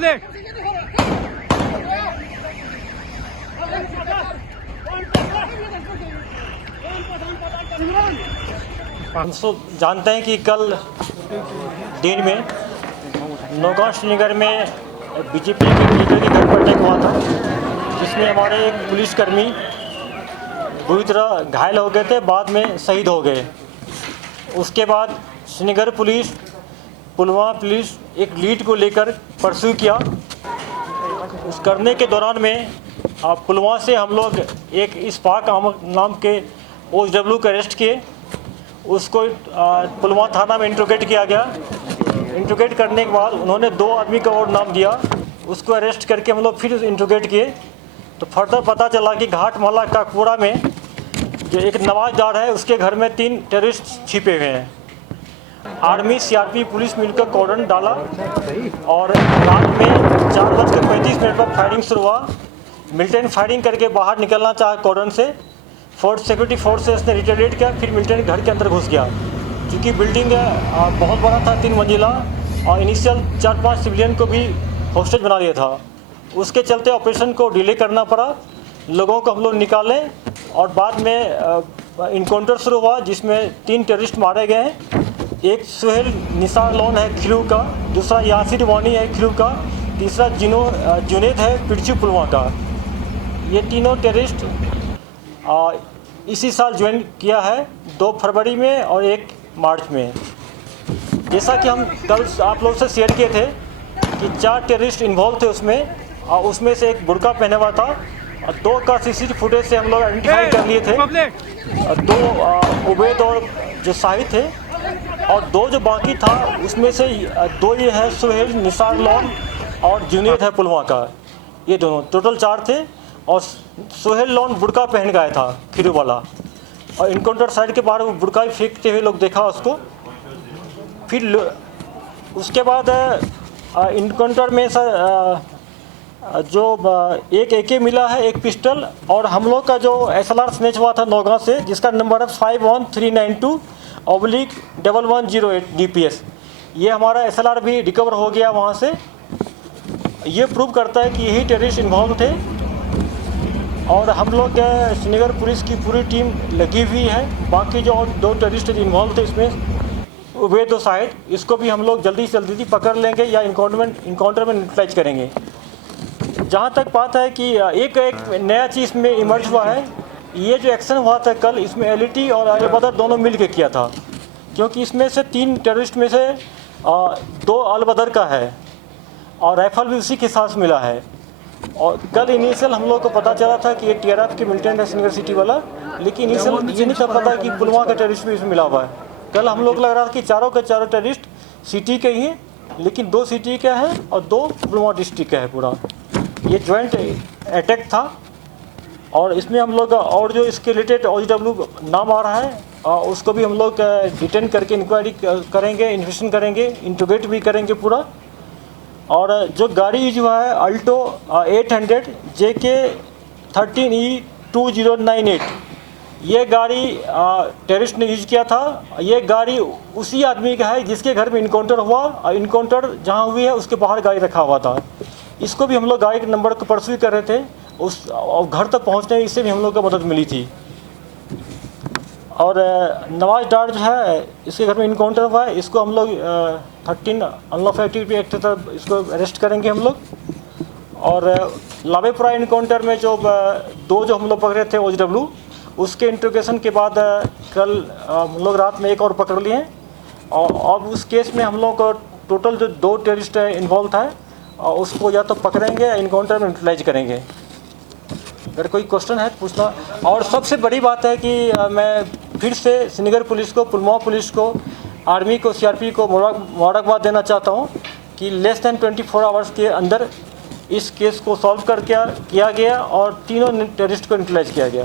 Public. हम सब जानते हैं कि कल दिन में नौगांव श्रीनगर में बीजेपी के लीडर के घर पर अटैक हुआ था, जिसमें हमारे एक पुलिसकर्मी बुरी तरह घायल हो गए थे, बाद में शहीद हो गए। उसके बाद श्रीनगर पुलिस, पुलवामा पुलिस एक लीड को लेकर परस्यू किया। उस करने के दौरान में पुलवामा से हम लोग एक इस्फाक नाम के OW को अरेस्ट किए। उसको पुलवामा थाना में इंट्रोगेट किया गया। इंट्रोगेट करने के बाद उन्होंने 2 आदमी का और नाम दिया। उसको अरेस्ट करके हम लोग फिर इंट्रोगेट किए तो फर्दर पता चला कि घाट महला का कूड़ा में जो एक नवाज डार है, उसके घर में 3 टेररिस्ट छिपे हुए हैं। आर्मी, CRP, पुलिस मिलकर कॉर्डन डाला और रात में 4:35 पर फायरिंग शुरू हुआ। मिलिटेंट फायरिंग करके बाहर निकलना चाहा कॉर्डन से, सिक्योरिटी फोर्सेस ने रिटेलिएट किया। फिर मिलिटेंट घर के अंदर घुस गया। क्योंकि बिल्डिंग बहुत बड़ा था, 3 मंजिला, और इनिशियल 4-5 सिविलियन को भी हॉस्टेज बना दिया था। उसके चलते ऑपरेशन को डिले करना पड़ा। लोगों को हम लोग निकाले और बाद में इनकाउंटर शुरू हुआ, जिसमें 3 टेररिस्ट मारे गए हैं। एक सुहेल निसार लोन है खिरू का, दूसरा यासिर वानी है खिरू का, तीसरा जुनेद है पिरचू पुलवामा का। ये तीनों टेररिस्ट इसी साल ज्वाइन किया है, 2 फरवरी में और 1 मार्च में। जैसा कि हम कल आप लोग से शेयर किए थे कि 4 टेररिस्ट इन्वॉल्व थे उसमें, और उसमें से एक बुर्का पहने हुआ था। और 2 का CCTV फुटेज से हम लोग आइडेंटिफाई कर लिए थे। 2 उबैद और जो शाहिद थे, और 2 जो बाकी था उसमें से 2 ये है सुहेल निसार लोन और जुनेद है पुलवामा का। ये दोनों टोटल 4 थे। और सुहेल लोन बुर्का पहन गया था खिरू वाला, और इनकाउंटर साइड के बाहर वो बुर्का ही फेंकते हुए लोग देखा उसको। फिर उसके बाद इनकाउंटर में जो एक AK मिला है, एक पिस्टल, और हम लोग का जो SLR स्नेच हुआ था नौगांव से, जिसका नंबर है 5139211008 DPS। ये हमारा SLR भी रिकवर हो गया वहाँ से। ये प्रूव करता है कि यही टेररिस्ट इन्वॉल्व थे। और हम लोग श्रीनगर पुलिस की पूरी टीम लगी हुई है। बाकी जो 2 टेररिस्ट इन्वॉल्व थे इसमें उबैद और शाहिद, इसको भी हम लोग जल्दी से जल्दी पकड़ लेंगे या इनकाउंटर में न्यूट्रलाइज करेंगे। जहाँ तक बात है कि एक नया चीज़ में इमर्ज हुआ है, ये जो एक्शन हुआ था कल, इसमें LET और अलबदर दोनों मिल के किया था। क्योंकि इसमें से 3 टेररिस्ट में से 2 अलबदर का है, और राइफल भी उसी के साथ मिला है। और कल इनिशियल हम लोग को पता चला था कि ये TRF के मिलिटेंट है श्रीनगर सिटी वाला, लेकिन इनिशियल ये नहीं था पता कि पुलवामा का टेररिस्ट भी इसमें मिला हुआ है। कल हम लोग लग रहा था कि चारों के चारों टेररिस्ट सिटी के ही हैं, लेकिन 2 सिटी का है और 2 पुलवामा डिस्ट्रिक्ट का है पूरा। ये जॉइंट अटैक था। और इसमें हम लोग और जो इसके रिलेटेड OW नाम आ रहा है, उसको भी हम लोग डिटेन करके इंक्वायरी करेंगे, इन्वेस्टिगेशन करेंगे, इंट्रोगेट भी करेंगे पूरा। और जो गाड़ी यूज हुआ है अल्टो 800 JK 13E2098, ये गाड़ी टेररिस्ट ने यूज किया था। ये गाड़ी उसी आदमी का है जिसके घर में इनकाउंटर हुआ, और इनकाउंटर जहाँ हुई है उसके बाहर गाड़ी रखा हुआ था। इसको भी हम लोग गाड़ी के नंबर को परस्यू कर रहे थे, उस घर तक पहुँचने में इससे भी हम लोग को मदद मिली थी। और नवाज डार जो है, इसके घर में इनकाउंटर हुआ है, इसको हम लोग 13 अनलॉफुल एक्टिविटी एक्ट के तहत इसको अरेस्ट करेंगे हम लोग। और लावेपुरा इनकाउंटर में जो 2 जो हम लोग पकड़े थे OW, उसके इंट्रोगेशन के बाद कल हम लोग रात में 1 और पकड़ लिए हैं। और अब उस केस में हम लोग को टोटल जो 2 टेररिस्ट इन्वॉल्व था, और उसको या तो पकड़ेंगे या इनकाउंटर में यूटिलाइज करेंगे। अगर कोई क्वेश्चन है तो पूछना। और सबसे बड़ी बात है कि मैं फिर से श्रीनगर पुलिस को, पुलवामा पुलिस को, आर्मी को, CRP को मुबारकबाद देना चाहता हूँ कि लेस दैन 24 आवर्स के अंदर इस केस को सॉल्व कर किया गया और तीनों टेररिस्ट को न्यूट्रलाइज किया गया।